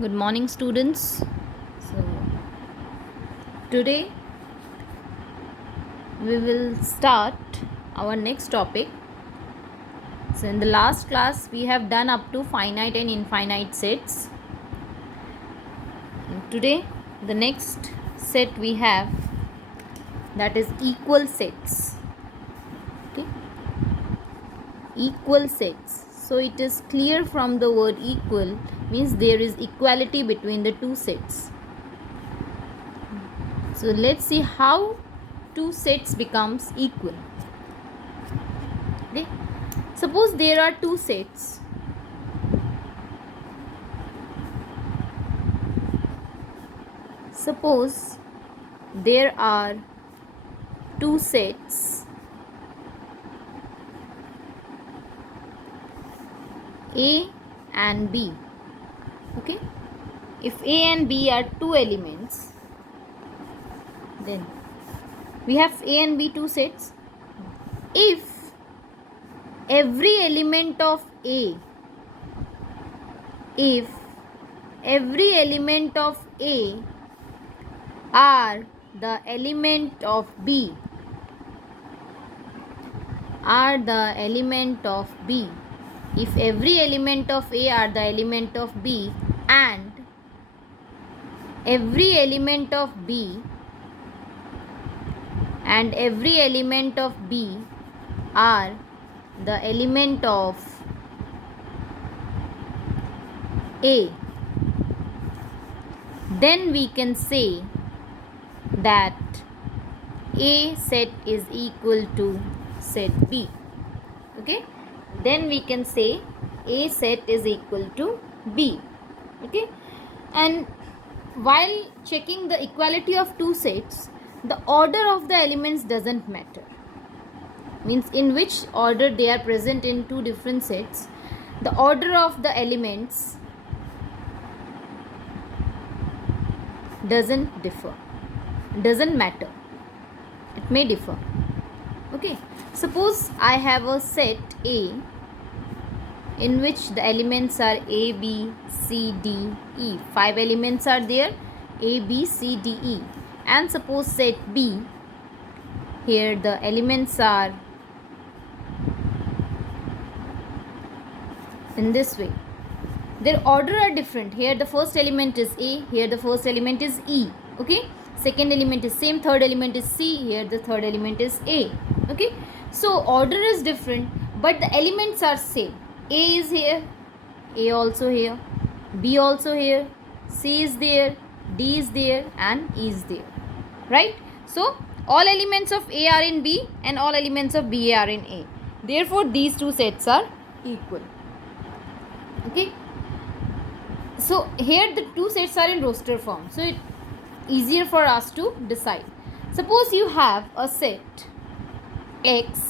Good morning, students. So, today we will start our next topic. So, in the last class, we have done up to finite and infinite sets. And today, the next set we have, that is equal sets. Okay, equal sets. So, it is clear from the word equal means there is equality between the two sets. So, let's see how two sets becomes equal. Okay, suppose there are two sets. Suppose there are two sets A and B. Okay, if A and B are two elements, then we have A and B two sets. If every element of A, if every element of A are the element of B, are the element of B, if every element of A are the element of B and every element of B and every element of B are the element of A, then we can say that A set is equal to set B. Okay, then we can say A set is equal to B. Okay, and while checking the equality of two sets, the order of the elements doesn't matter. Means in which order they are present in two different sets, the order of the elements doesn't differ, doesn't matter, it may differ. Okay, suppose I have a set A in which the elements are A, B, C, D, E. 5 elements are there, A, B, C, D, E. And suppose set B, here the elements are in this way. Their order are different. Here the first element is A, here the first element is E. Okay, second element is same, third element is C, here the third element is A. Okay, so order is different but the elements are same. A is here, A also here, B also here, C is there, D is there and E is there, right? So all elements of A are in B and all elements of B are in A. Therefore these two sets are equal. Okay, so here the two sets are in roster form, so it easier for us to decide. Suppose you have a set X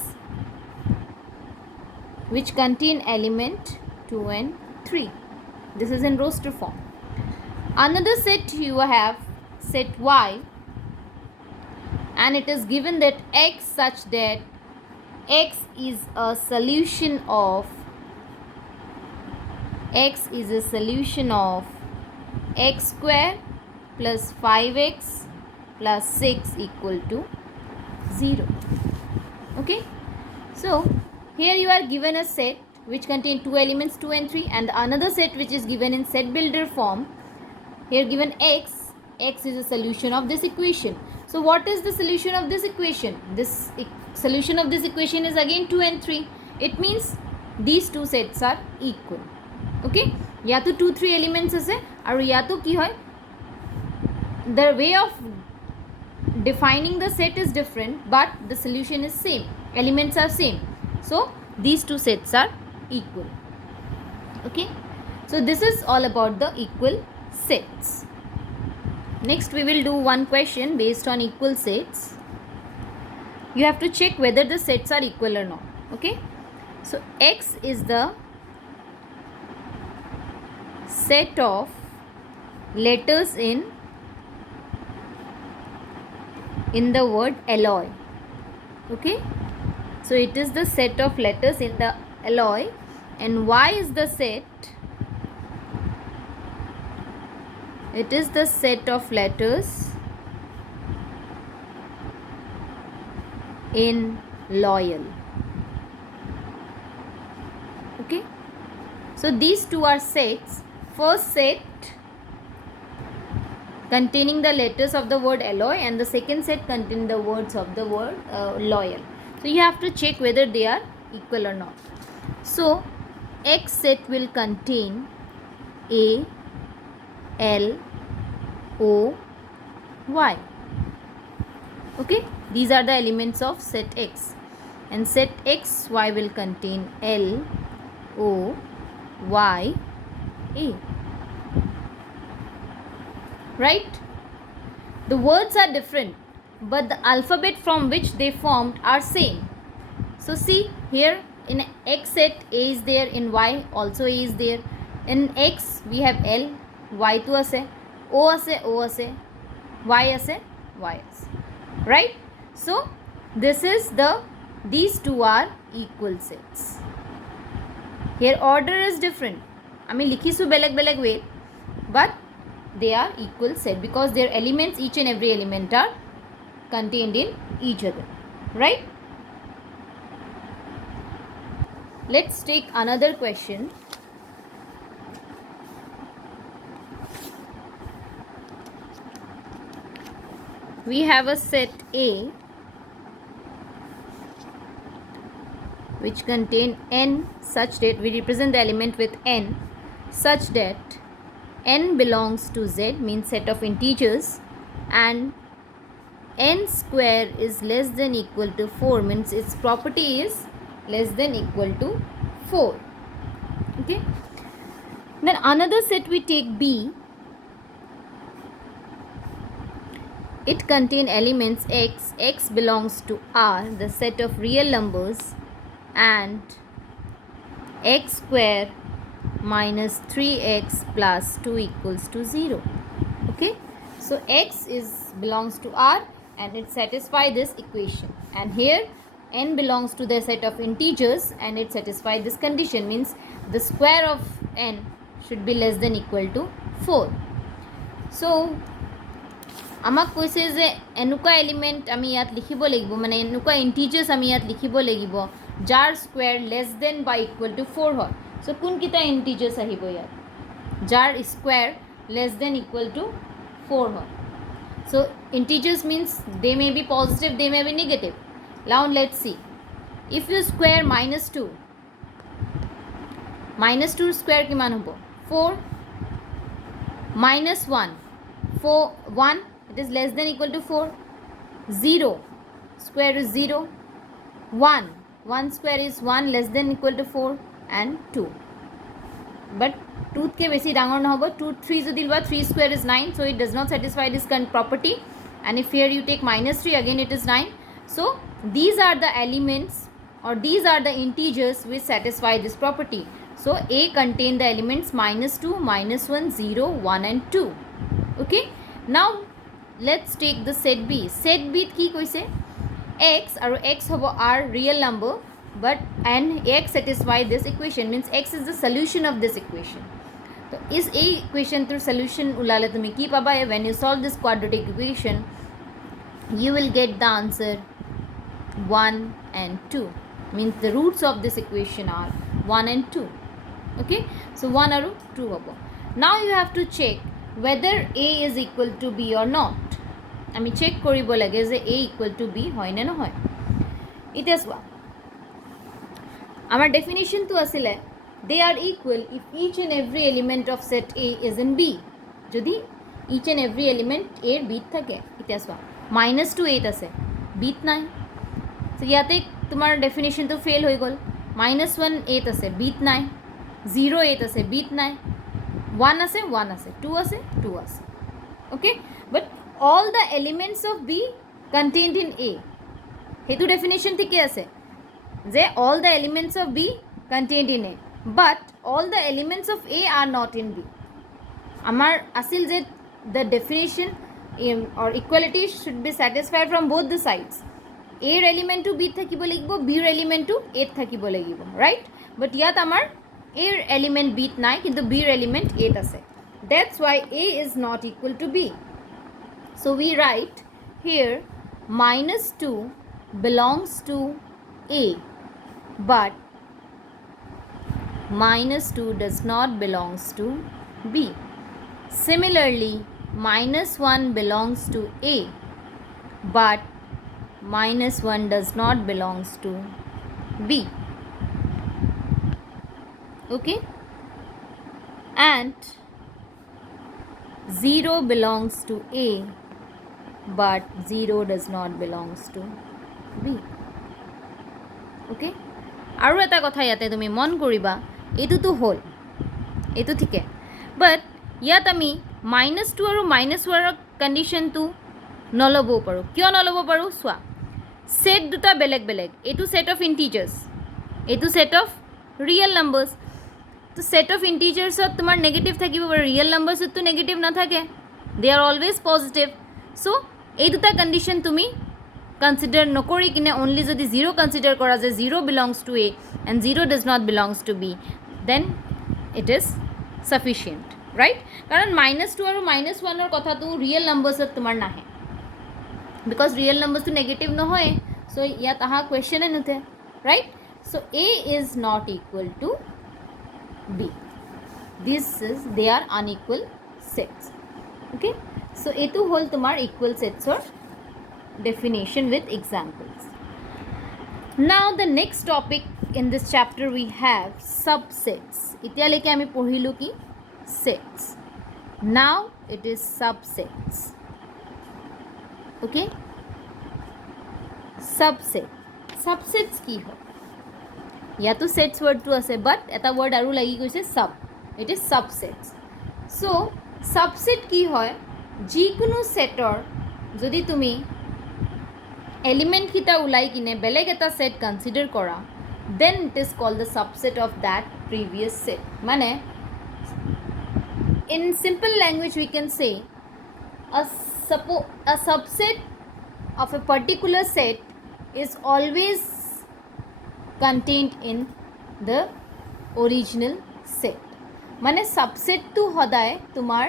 which contain element 2 and 3. This is in roster form. Another set you have set Y and it is given that X such that X is a solution of X square plus 5x plus 6 equal to 0. Okay, so here you are given a set which contain two elements 2 and 3 and another set which is given in set builder form. Here given X is a solution of this equation. So what is the solution of this equation? This solution of this equation is again 2 and 3. It means these two sets are equal. Okay, या तो 2 3 elements আছে और या तो কি হয়, the way of defining the set is different but the solution is same, elements are same, so these two sets are equal. Okay, so this is all about the equal sets. Next we will do one question based on equal sets. You have to check whether the sets are equal or not. Okay, so X is the set of letters in the word alloy. Okay, so it is the set of letters in the alloy and Y is the set It is the set of letters in loyal. Okay, so these two are sets. First set containing the letters of the word alloy, and the second set containing the words of the word loyal. So you have to check whether they are equal or not. So X set will contain A, L, O, Y. Okay, these are the elements of set X, and set X Y will contain L, O, Y, A. Right? The words are different, but the alphabet from which they formed are same. So see here, in X set A is there, in Y also A is there. In X we have L, Y to ase, O ase, O ase, Y ase, Y ase. Right? So this is these two are equal sets. Here order is different. I mean likhisu beleg way, but they are equal set because their elements, each and every element are contained in each other. Right? Let's take another question. We have a set A which contain n such that we represent the element with n such that n belongs to Z, means set of integers, and n square is less than equal to 4, means its property is less than equal to 4. Okay. Then another set we take B. It contains elements x, x belongs to R, the set of real numbers, and x square minus 3x plus 2 equals to 0. Okay, so x belongs to R and it satisfies this equation, and here n belongs to the set of integers and it satisfies this condition, means the square of n should be less than equal to 4. So আমাক কৈছে যে এনেকুৱা element আমি ইয়াত লিখিব লাগিব, মানে এনেকুৱা ইণ্টিজাৰ্ছ আমি ইয়াত লিখিব লাগিব যাৰ স্কুৱেৰ লেছ দেন বা ইকুৱেল টু 4 হয়. চ' কোনকেইটা ইণ্টিজাৰ্ছ আহিব ইয়াত যাৰ square less than equal to 4 হয়. So' integers means they may be positive, they may be negative. Now let's see, if you square -2, -2ৰ স্কুৱেৰ কিমান হ'ব? 4. -1, 1, it is less than equal to 4. 0 square is 0. 1 square is 1 less than equal to 4, and 2. But 2 ke besi dangor na hobo. 2 3 jodi ba 3 square is 9, so it does not satisfy this property. And if here you take -3, again it is 9. So these are the elements, or these are the integers which satisfy this property. So A contain the elements -2, -1, 0, 1 and 2. Okay, now let's take the set B. Set B ki koise x aru x hobo r real number, but and x satisfy this equation, means x is the solution of this equation. So is a equation through solution ulale tumi ki paba, when you solve this quadratic equation you will get the answer 1 and 2, means the roots of this equation are 1 and 2. Okay, so 1 aru 2 hobo. Now you have to check whether A is equal to B or not. আমি check কৰিব লাগে যে A equal to B হয় নে নহয়. এতিয়া চোৱা, আমাৰ ডেফিনিশ্যনটো আছিলে they are equal if each and every element of set A is in B. যদি each and every element A ৰ বিত থাকে. এতিয়া চোৱা, -2 8 আছে, বিত নাই, so ইয়াতে তোমাৰ ডেফিনিশ্যনটো ফেইল হৈ গ'ল. -1 8 আছে, বিত নাই. 0 8 আছে, বিত নাই. 1 আছে, 1 আছে, 2 আছে, 2 আছে. Okay, but all the elements of B contained in A. হেতু definition ঠিকে আছে যে all the elements of B contained in A, but all the elements of A are not in B. আমার আছিল যে the definition or equality should be satisfied from both the sides. A ৰ element to B থাকিব লাগিব, B ৰ element to A থাকিব লাগিব, right? But ইয়াত আমাৰ A ৰ element B নাই, কিন্তু B ৰ element A আছে. That's why A is not equal to B. So we write here minus 2 belongs to A, but minus 2 does not belongs to B. Similarly, minus 1 belongs to A, but minus 1 does not belongs to B. Okay? And 0 belongs to A, but 0 does not belongs to B. Okay? আৰু এটা কথা ইয়াতে তুমি মন কৰিবা, এইটোতো হ'ল, এইটো ঠিকে, বাট ইয়াত আমি -2 আৰু -1ৰ কণ্ডিশ্যনটো নল'বও পাৰোঁ. কিয় নল'ব পাৰোঁ চোৱা, সেট দুটা বেলেগ বেলেগ. এইটো সেট অফ ইণ্টিজাৰ্ছ, এইটো সেট অফ ৰিয়েল নাম্বাৰ্ছ. তো সেট অফ ইণ্টিজাৰ্ছত তোমাৰ নেগেটিভ থাকিব পাৰে, ৰিয়েল নাম্বাৰ্ছততো নেগেটিভ নাথাকে, দে আৰ অলৱেজ পজিটিভ. চ' এই দুটা কণ্ডিশ্যন তুমি কনচিডাৰ নকৰি কিনে অনলি যদি 0 কনচিডাৰ কৰা যে 0 belongs to A and 0 does not belongs to B, then it is sufficient, right? কাৰণ -2 আৰু -1ৰ কথাটো ৰিয়েল নাম্বাৰ্ছত তোমাৰ নাহে, বিকজ ৰিয়েল নাম্বাৰ্ছটো নেগেটিভ নহয়. চ' ইয়াত অহা কুৱেশ্যনে নুঠে, ৰাইট? চ' A is not equal to B. They are unequal sets. Okay? So এইটো হ'ল তোমাৰ equal sets or definition with examples. Now the next topic in this chapter we have subsets. এতিয়ালৈকে আমি পঢ়িলো কি sets. Now it is subsets. Okay? Subsets কি হয়? ইয়াতো সেটছ ৱৰ্ডটো আছে, বাট এটা ৱৰ্ড আৰু লাগি গৈছে সাব. It is সাবসেটছ. চ' সাবসেট কি হয়, যিকোনো সেটৰ যদি তুমি এলিমেণ্টকেইটা ওলাই কিনে বেলেগ এটা সেট কনচিডাৰ কৰা, then it is called the subset of that previous set. মানে in simple language we can say a subset of a particular set is always contained in the original set. মানে সাবসেটটো সদায় তোমাৰ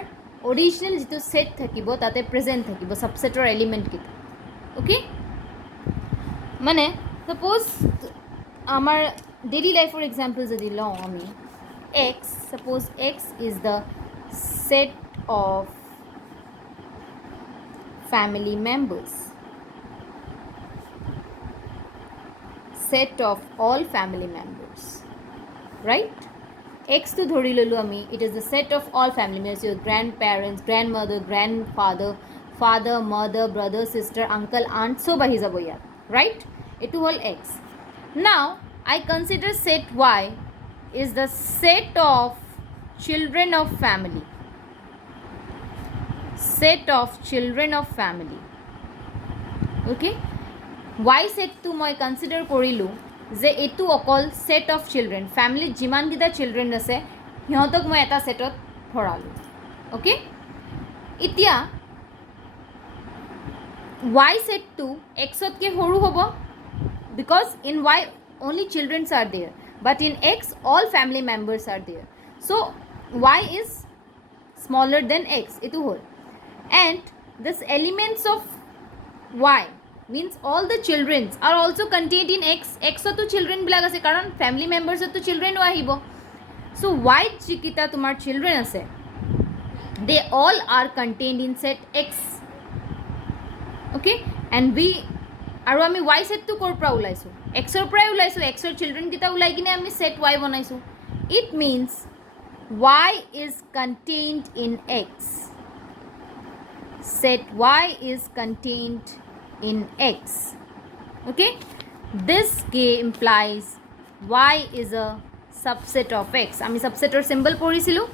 original যিটো set থাকিব তাতে present থাকিব সাবসেটৰ এলিমেণ্টকেইটা. Okay? মানে সাপ'জ আমাৰ ডেইলি লাইফৰ এক্সাম্পল যদি লওঁ আমি, X, suppose X is the set of family members, set of all family members, right? X to dhori lolu ami, it is the set of all family members, your grandparents, grandmother, grandfather, father, mother, brother, sister, uncle, aunt, so bahi jabo ya, right? Etu hol X. Now I consider set Y is the set of children of family, set of children of family. Okay? Y set to মই consider কৰিলোঁ যে এইটো অকল set of children, ফেমিলিত যিমানকেইটা children আছে সিহঁতক মই এটা সেটত ভৰালোঁ. Okay? এতিয়া Y সেটটো এক্সতকৈ সৰু হ'ব, because in Y only children are there, but in X all family members are there. So Y is smaller than X. এইটো হ'ল. And this elements of Y means all the children are also contained in X. X to children bilag ase karon family members to children o ahibo. So Y jikita tumar children ase, they all are contained in set X. Okay? And we aru ami Y set to kor pra ulaisu, X or pra ulaisu, X or children kita ulai kine ami set Y banaisu. It means Y is contained in X. Set Y is contained in X. Okay? This implies Y is a subset of X. আমি subsetor symbol পঢ়িছিলোঁ.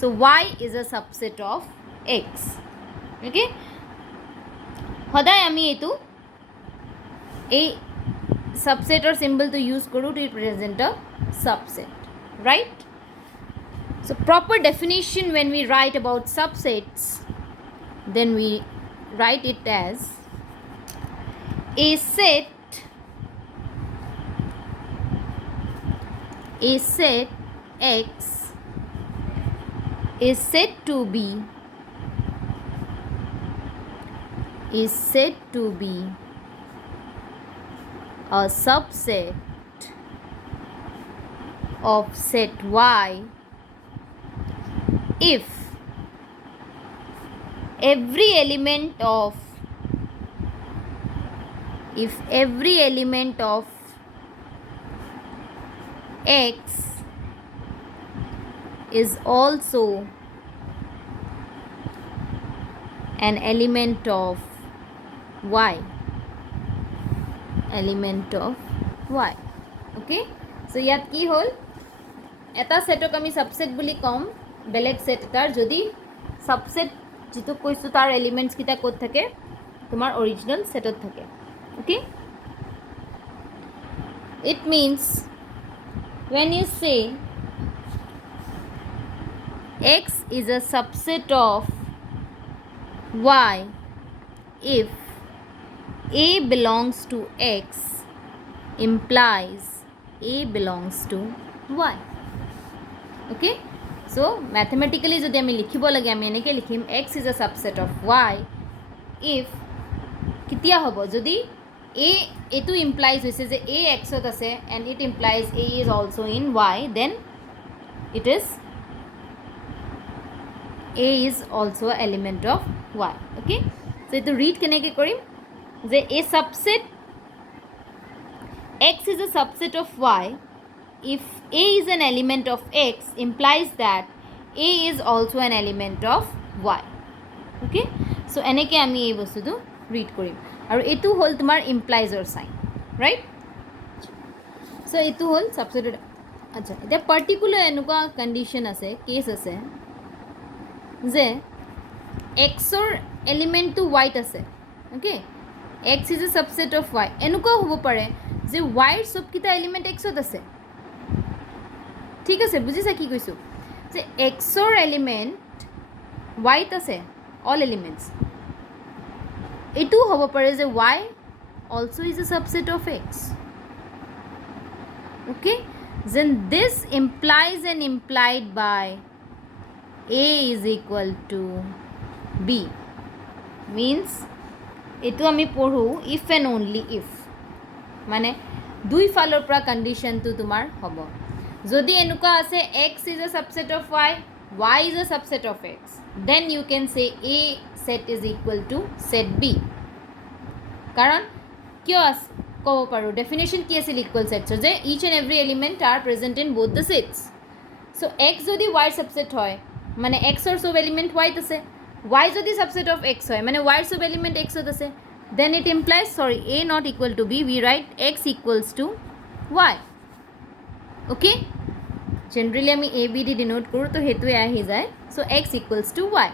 So Y is a subset of X. Okay? সদায় আমি এইটো এই subsetor symbol to use কৰোঁ to represent a subset. Right? So proper definition when we write about subsets, then we write it as a set X is said to be a subset of set Y if every element of X is also an element of Y. Okay, so ইয়াত কি হল এটা সেটক আমি subset বুলি কম বেলেগ set এটাৰ যদি subset যেটো কৈছো তাৰ এলিমেন্টস কিটা ক'ত থাকে তোমাৰ অৰিজিনাল সেটত থাকে okay it means when you say X is a subset of Y if A belongs to X implies A belongs to Y. Okay, so mathematically jodi ami likhibo lage ami eneke likhim X is a subset of Y if kitia hobo jodi A etu implies hoise je A X ot ase and it implies A is also in Y, then it is A is also an element of Y. Okay, so etu read keneke korim je a subset X is a subset of Y if A is an element of X implies that A is also an element of Y. Okay, so eneke ami ei bostu tu read korim aru etu hol tumar implies or sign, right? So etu hol subset. Acha eta particular enuka condition ase case ase je X or element to Y ase. Okay, X is a subset of Y enuka hobo pare যে Y ৰ সব কিটা element X ত আছে ঠিক আছে বুজিছা কি কৈছো যে X ৰ এলিমেন্ট Y ত আছে all elements এটু হ'ব পাৰে যে Y also is a subset of X. Okay, then this implies and implied by A is equal to B means এটু আমি পঢ়ো if and only if মানে দুই ফালৰ পৰা কন্ডিশনটো তোমাৰ হ'ব যদি এনুকা আছে X is a subset of Y, Y is a subset of X, then you can say A set is equal to set B. কাৰণ কিয় ক'ব পাৰো ডেফিনেশন কি আছিল ইকুয়াল সেটছ যে each and every element are present in both the sets. So X যদি Y subset হয় মানে X ৰ সব এলিমেন্ট Y ত আছে, Y যদি subset of X হয় মানে Y ৰ সব এলিমেন্ট X ত আছে, then it implies A not equal to B, we write X equals to Y. Okay, generally আমি A B D denote কৰো তো হেতুৱে আহি যায়. So X equals to Y.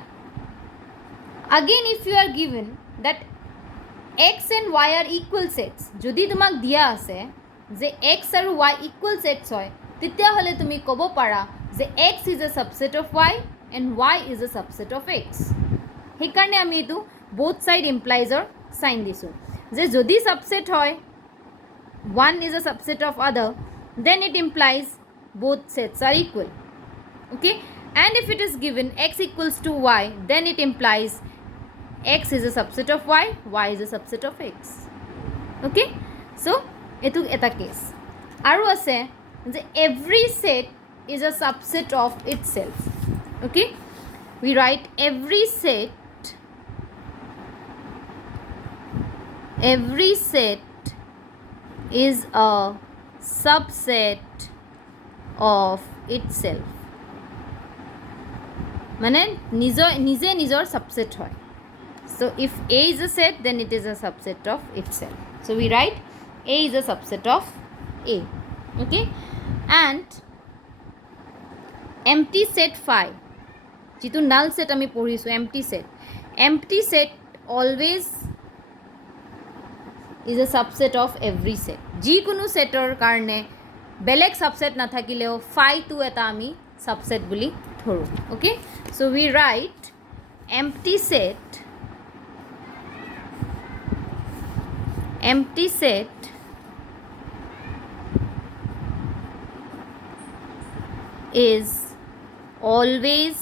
Again if you are given that X and Y are equal sets, যদি তোমাক দিয়া আছে যে X আৰু Y equal sets হয় তেতিয়া হলে তুমি ক'ব পাৰা যে X is a subset of Y and Y is a subset of X. সেইকাৰণে আমি এটো both side implies or sign দিছো যে যদি subset হয় one is a subset of other, then it implies both sets are equal. Okay, and if it is given X equals to Y, then it implies X is a subset of Y, Y is a subset of X. Okay, so etu eta case aru ase je every set is a subset of itself. Okay, we write every set is a subset of itself. মানে নিজে নিজৰ subset হয়. So if A is a set, then it is a subset of itself. So we write A is a subset of A. Okay, and empty set phi jitu null set ami পঢ়িছো empty set always is a subset of every set. যিকোনো সেটৰ কাৰণে বেলেগ subset না থাকিলেও phi to এটা আমি subset বুলি ধৰো. Okay, so we write empty set is always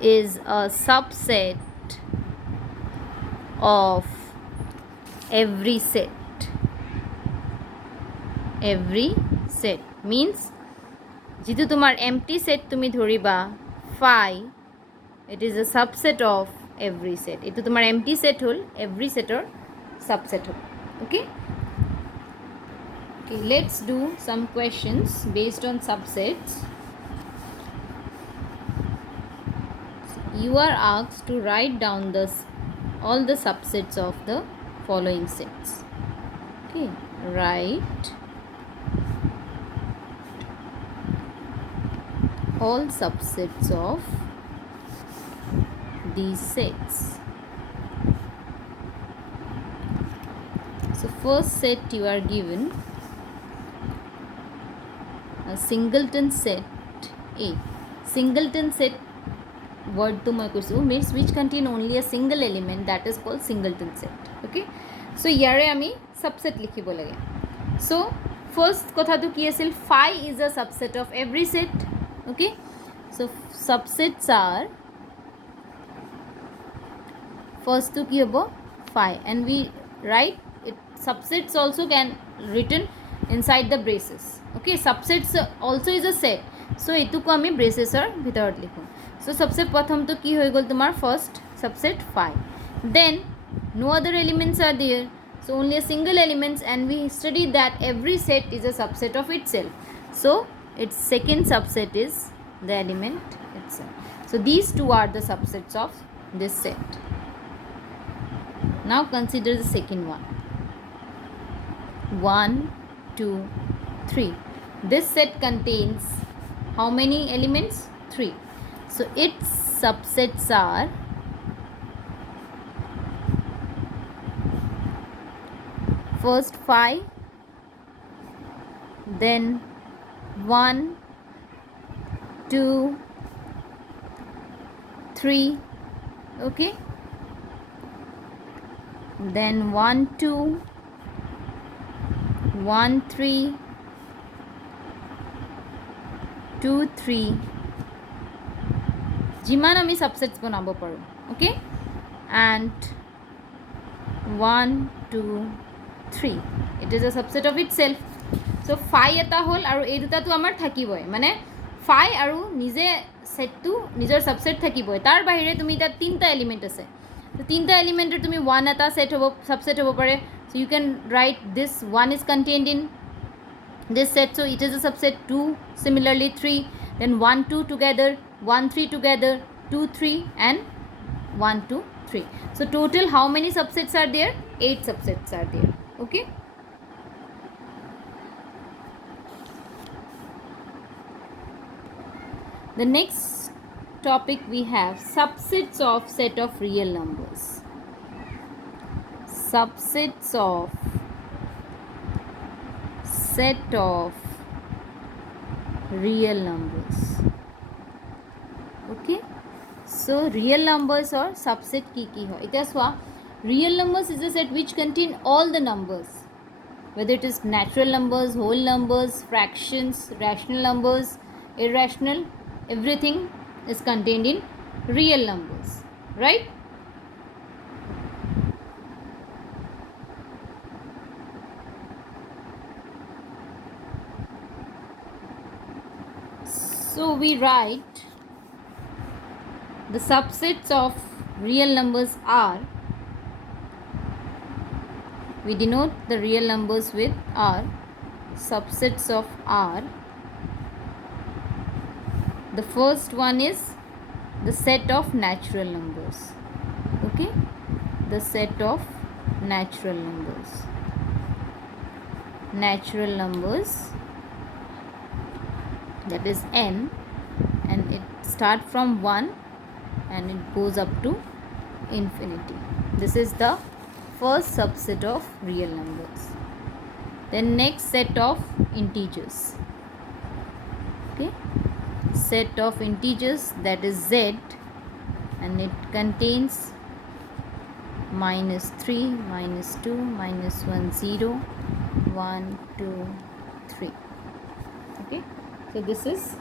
is a subset of every set. Every set means जितु तुम्हार empty set तुमी धरिबा phi, it is a subset of every set. इतु तुम्हार empty set होल every set or subset होल. Okay. Okay, let's do some questions based on subsets. You are asked to write down all the subsets of the following sets. Okay, write all subsets of these sets. So first set you are given a singleton set A. Singleton set word to my question means which contain only a single element, that is called singleton set. Okay, so yare ami subset likhibo lage. So first kotha to ki asil, phi is a subset of every set. Okay, so subsets are first to ki hobo phi, and we write it. Subsets also can written inside the braces. Okay, subsets also is a set, so etu ko ami braces or bhitorot likho. So सबसे प्रथम तो की होई गल तुम्हार first subset phi. Then no other elements are there, so only a single elements, and we studied that every set is a subset of itself. So its second subset is the element itself. So these two are the subsets of this set. Now consider the second one. 1, 2, 3. This set contains how many elements? 3. So its subsets are first phi, then 1, 2, 3. Okay, then 1, 2, 1, 3, 2, 3. जिमान आमी subsets बनाबो पारो. Okay, and 1, 2, 3. It is a subset of itself. So phi eta hol aru ei duta to amar thakiboi, mane phi aru nije set to nijer subset thakiboi. Tar bahire tumi ta tinta element ase, so tinta element er tumi one eta set hobo subset hobo pare. So you can write this one is contained in this set, so it is a subset. 2 similarly 3, then 1, 2 together, 1, 3 together, 2, 3, and 1, 2, 3. So total how many subsets are there? 8 subsets are there. Okay, the next topic we have subsets of set of real numbers. Subsets of set of real numbers. Okay, so real numbers or subset ki hoy eta swa. Real numbers is a set which contain all the numbers, whether it is natural numbers, whole numbers, fractions, rational numbers, irrational, everything is contained in real numbers, right? So we write the subsets of real numbers are, we denote the real numbers with R. Subsets of R, the first one is the set of natural numbers. Okay, the set of natural numbers. Natural numbers, that is n, and it start from 1 and it goes up to infinity. This is the first subset of real numbers. Then next set of integers. Okay, set of integers, that is z, and it contains -3, -2, -1, 0, 1, 2, 3. Okay, so this is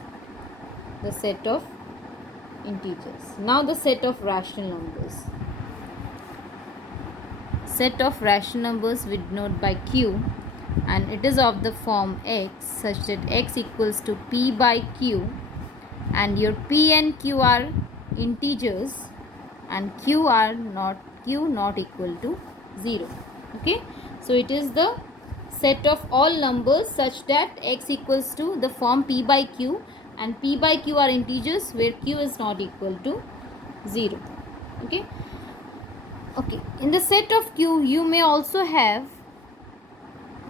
the set of integers. Now the set of rational numbers. Set of rational numbers we denote by q, and it is of the form x such that x equals to p by q, and your p and q are integers and q not equal to 0. Okay, so it is the set of all numbers such that x equals to the form p by q, and p by q are integers where q is not equal to 0. Okay, in the set of q you may also have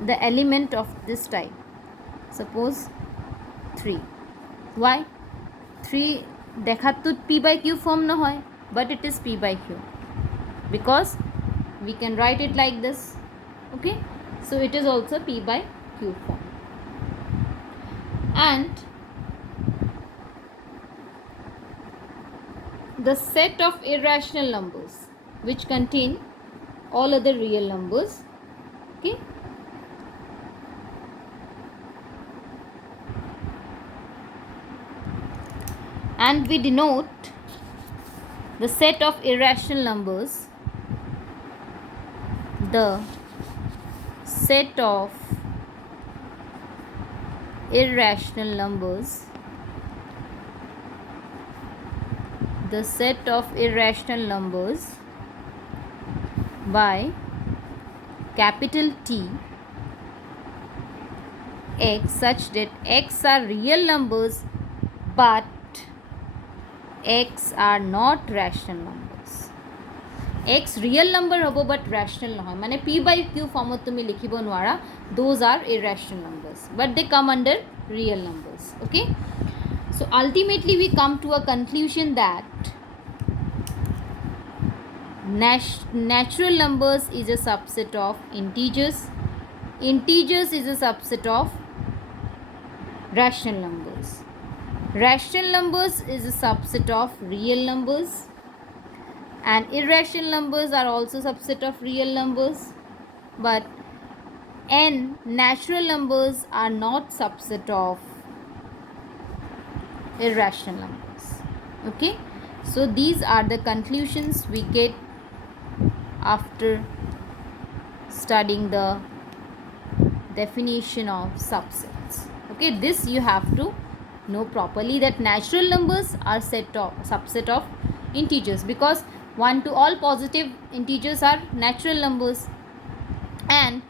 the element of this type. Suppose 3. Why 3 দেখাত তো p by q form নহয়, but it is p by q because we can write it like this. Okay, so it is also p by q form. And the set of irrational numbers which contain all other real numbers. Okay, and we denote the set of irrational numbers, the set of irrational numbers, the set of irrational numbers by capital T x such that x are real numbers but x are not rational numbers. x real number hobo but rational নহয়, মানে p by q ফর্মত তুমি লিখিব নোৱাৰা. Those are irrational numbers but they come under real numbers. Okay, so ultimately we come to a conclusion that natural numbers is a subset of integers, integers is a subset of rational numbers, rational numbers is a subset of real numbers, and irrational numbers are also subset of real numbers, but n natural numbers are not subset of irrational numbers. Okay, so these are the conclusions we get after studying the definition of subsets. Okay, this you have to know properly, that natural numbers are subset of integers because 1 to all positive integers are natural numbers and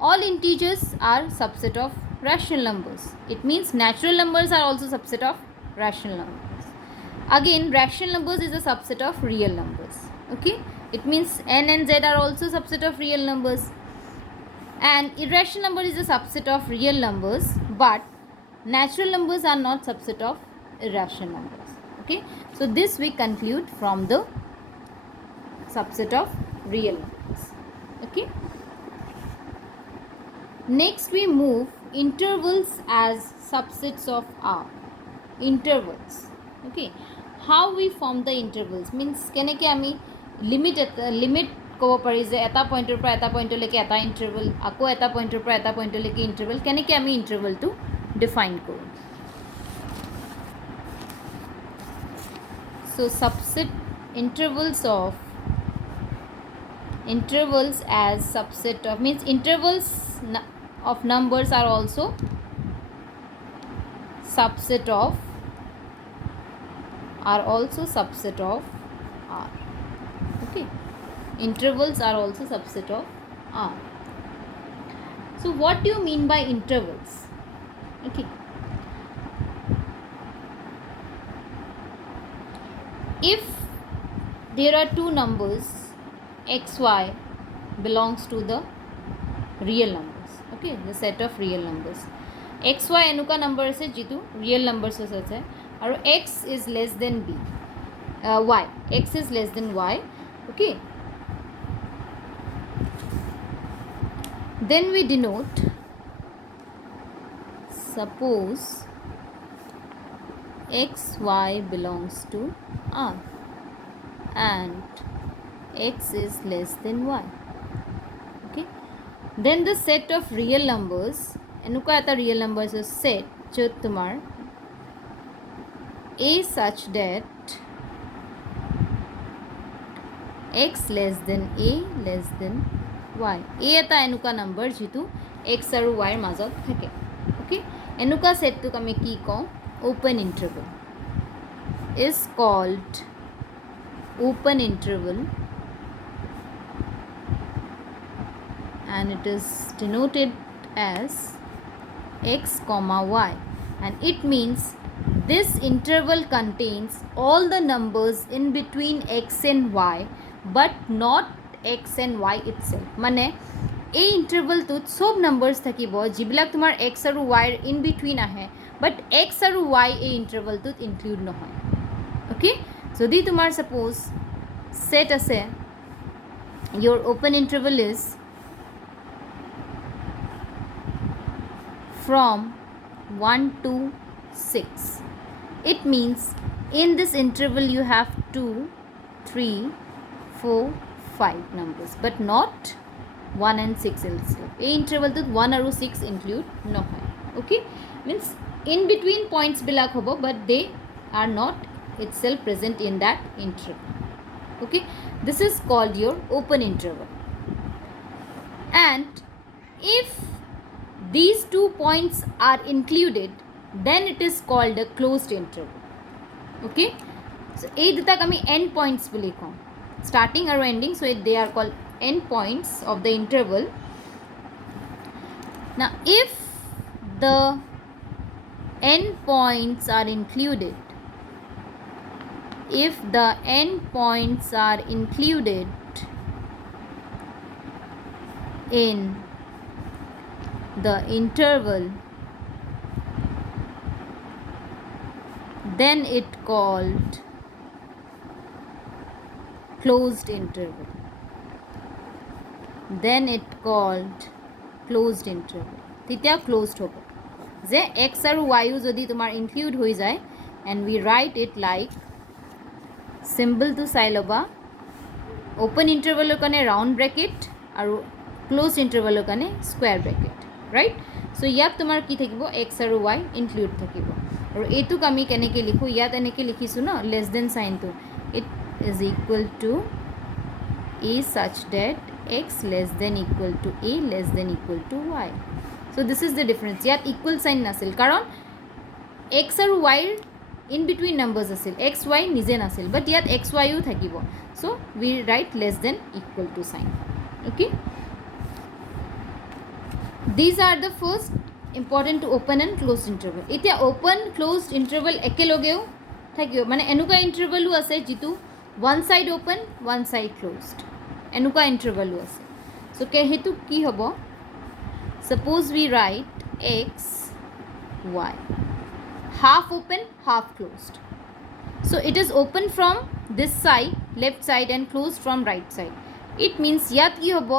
all integers are subset of rational numbers. It means natural numbers are also subset of rational numbers. Again, rational numbers is a subset of real numbers. Okay, it means n and z are also subset of real numbers, and irrational number is a subset of real numbers but natural numbers are not subset of irrational numbers. Okay, so this we conclude from the subset of real numbers. Okay, next we move intervals as subsets of R. Intervals. Okay, how we form the intervals means কেনেকৈ আমি limit ক'ব পাৰি যে এটা পইণ্টৰ পৰা এটা পইণ্টলৈকে এটা ইণ্টাৰভেল, আকৌ এটা পইণ্টৰ পৰা এটা পইণ্টলৈকে ইণ্টাৰভেল, কেনেকৈ আমি ইণ্টাৰভেলটো ডিফাইন কৰোঁ. So subset intervals as subset of means intervals of numbers are also subset of R. Okay, intervals are also subset of R. So what do you mean by intervals? Okay, if there are two numbers xy belongs to the real numbers, okay, the set of real numbers, xy enuka number ase jitu real numbers ase aru x is less than b, y, x is less than y. Okay, then we denote, suppose xy belongs to R and x is less than y. Okay, then the set of real numbers enuka eta real numbers is set jot tumar a such that x less than a less than y. a এটা এনেকুৱা number যিটো x আৰু y ৰ মাজত থাকে. ওকে, এনেকুৱা সেটটোক আমি কি কওঁ? Open interval is called open interval, and it is denoted as x comma y, and it means this interval contains all the numbers in between x and y but not x and y itself. মানে এই ইণ্টাৰভেলটোত সব numbers থাকিব যিবিলাক তোমাৰ x আৰু y ৰ in between আহে, but x আৰু y এই ইণ্টাৰভেলটোত ইনক্লুড নহয়. ওকে, যদি তোমাৰ সাপোজ সেট আছে, your open interval is from 1 to 6. It means in this interval you have 2, 3, 4, 5 numbers, but not 1 and 6 itself. A interval to 1 or 6 include no. Okay, means in between points bilak hobo, but they are not itself present in that interval. Okay, this is called your open interval. And if these 2 points are included, then it is called a closed interval. Okay, so ei duta kami end points boli kau, starting or ending, so they are called end points of the interval. Now if the end points are included, if the end points are included in the interval, then it called closed interval. Then it called closed interval. তেতিয়া closed hobo je x আৰু y যদি তোমাৰ include হৈ যায়, and we write it like symbol to চাই লবা, open interval কাৰণে round bracket আৰু closed interval কাৰণে square bracket, right? so ইয়াত তোমাৰ কি থাকিব, x আৰু y include থাকিব, আৰু এইটোক আমি কেনেকৈ লিখো, ইয়াত এনেকৈ লিখিছোঁ ন, less than sign to, it is equal to a such that x less than equal to a less than equal to y. so this is the difference. ইয়াত equal sign নাছিল কাৰণ x আৰু y in between numbers আছিল, x y নিজে নাছিল, but ইয়াত x y ও থাকিব, so we write less than equal to sign. okay, these are the first important to open and closed interval. এতিয়া open closed interval একেলগেও থাকিব, মানে এনেকুৱা ইণ্টাৰভেলো আছে যিটো one side open one side closed, এনেকুৱা ইণ্টাৰভেলো আছে. so সেইটো কি হ'ব, suppose we write x y, half open half closed. so it is open from this side left side and closed from right side. it means ইয়াত কি হ'ব,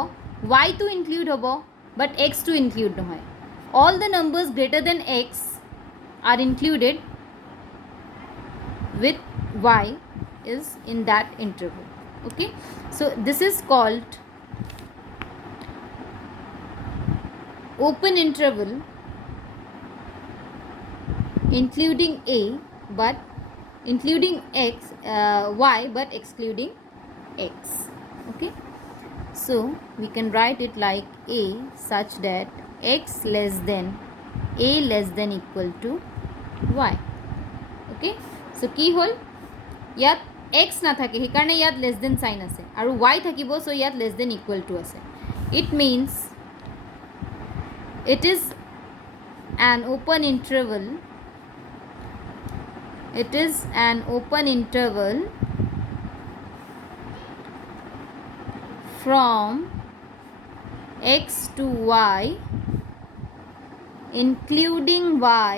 y to include হ'ব but x to include নহয়. all the numbers greater than x are included with y is in that interval. okay, so this is called open interval including a but including x y but excluding x. okay, so we can write it like a such that x less than a less than equal to y. okay, so কি হল, ইয়াত x না থাকে সেইকাৰণে ইয়াত less than sign আছে, আৰু y থাকিব, so ইয়াত less than equal to আছে. it means it is an open interval, it is an open interval from x to y including y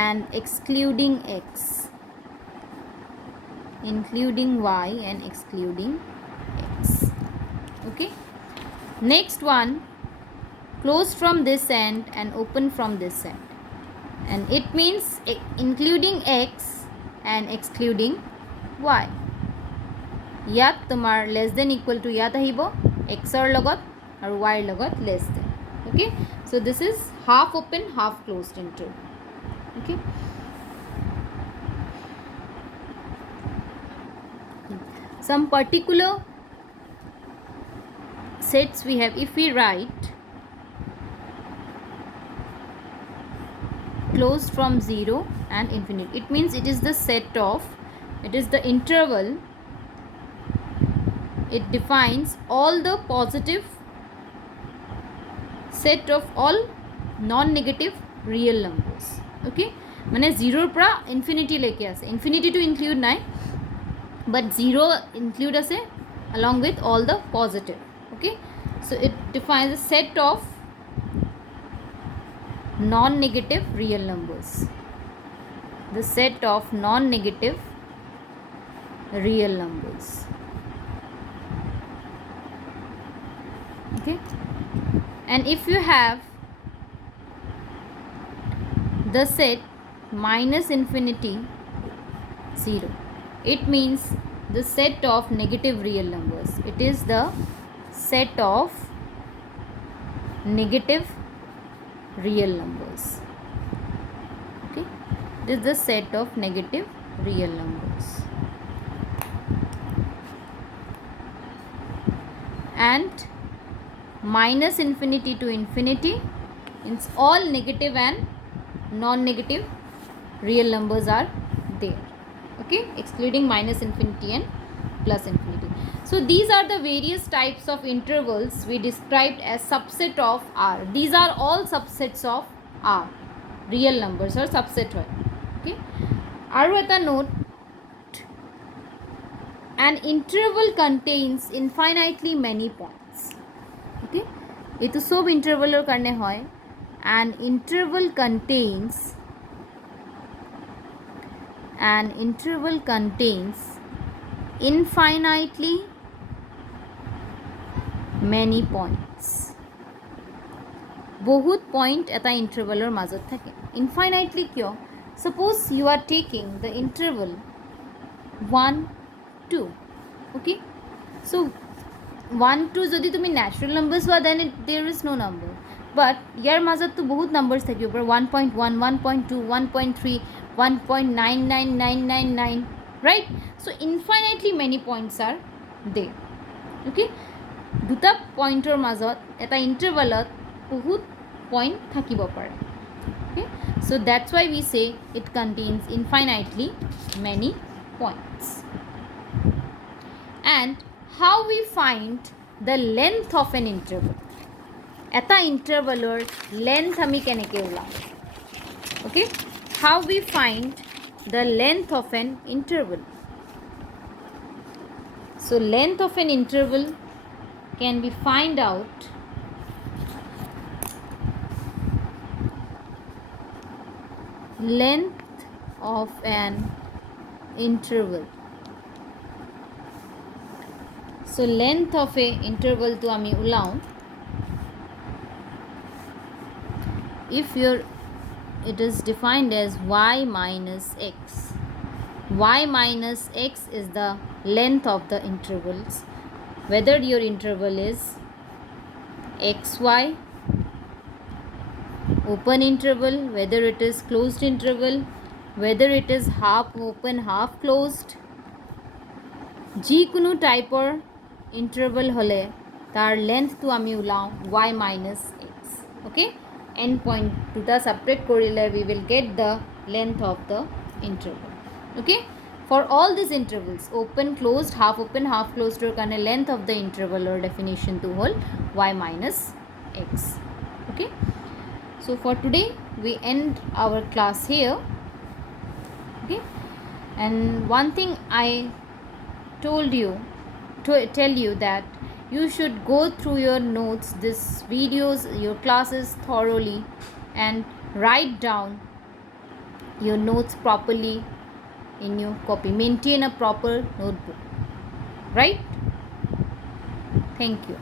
and excluding x, including y and excluding x. okay, next one, closed from this end and open from this end, and it means including x and excluding y. ইয়াত তোমাৰ less than equal to ইয়াত আহিব x ৰ লগত আৰু y ৰ লগত less than. okay, so this is half open half closed interval. okay, some particular sets we have. If we write closed from 0 and infinite, it means it is the set of, it is the interval, it defines all the positive set of all non-negative real numbers. Okay, মানে 0 পৰা infinity লৈকে আছে, infinity to include নাই, but 0 include আছে along with all the positive. Okay, so it defines a set of non-negative real numbers, the set of non-negative real numbers. Okay, and if you have the set minus infinity 0, it means the set of negative real numbers. It is the set of negative real numbers. Okay, it is the set of negative real numbers. And minus infinity to infinity means all negative and non-negative real numbers are there. Okay, excluding minus infinity and plus infinity. So these are the various types of intervals we described as subset of R. These are all subsets of R, real numbers or subset hoy. Okay, aru eta note, an interval contains infinitely many points. Okay, etu sob interval or karne hoy. An interval contains infinitely many points. বহুত point এটা ইন্টারভেলৰ মাজত থাকে। Infinitely কিয়? Suppose you are taking the interval 1 2, okay, so 1 2 যদি তুমি natural numbers হোৱা then there is no number, but ইয়াৰ মাজত তো বহুত নাম্বারস থাকিব পাৰে, 1.1 1.2 1.3 1.99999, right? So infinitely many points are there. Okay, দুটা পয়েন্টৰ মাজত এটা ইন্টারভেলত বহুত পয়েন্ট থাকিব পাৰে। Okay, so that's why we say it contains infinitely many points. And how we find the length of an interval? Eta intervalor length ami keneke ulam? Okay, how we find the length of an interval? So length of an interval can be find out length of an interval. So length of a interval to ami ulao, if it is defined as y minus x. Y minus x is the length of the intervals, whether your interval is xy, open interval, whether it is closed interval, whether it is half open half closed, যিকোনো টাইপৰ interval হলে তার length তো আমি উলাও y minus x. Okay, end point দুটা separate কৰিলে we will get the length of the interval. Okay, for all these intervals, open closed half open half closed or karone length of the interval or definition to whole y minus x. Okay, so for today we end our class here. Okay, and one thing I told you to tell you that you should go through your notes, this videos, your classes thoroughly and write down your notes properly in your copy. Maintain a proper notebook, right? Thank you.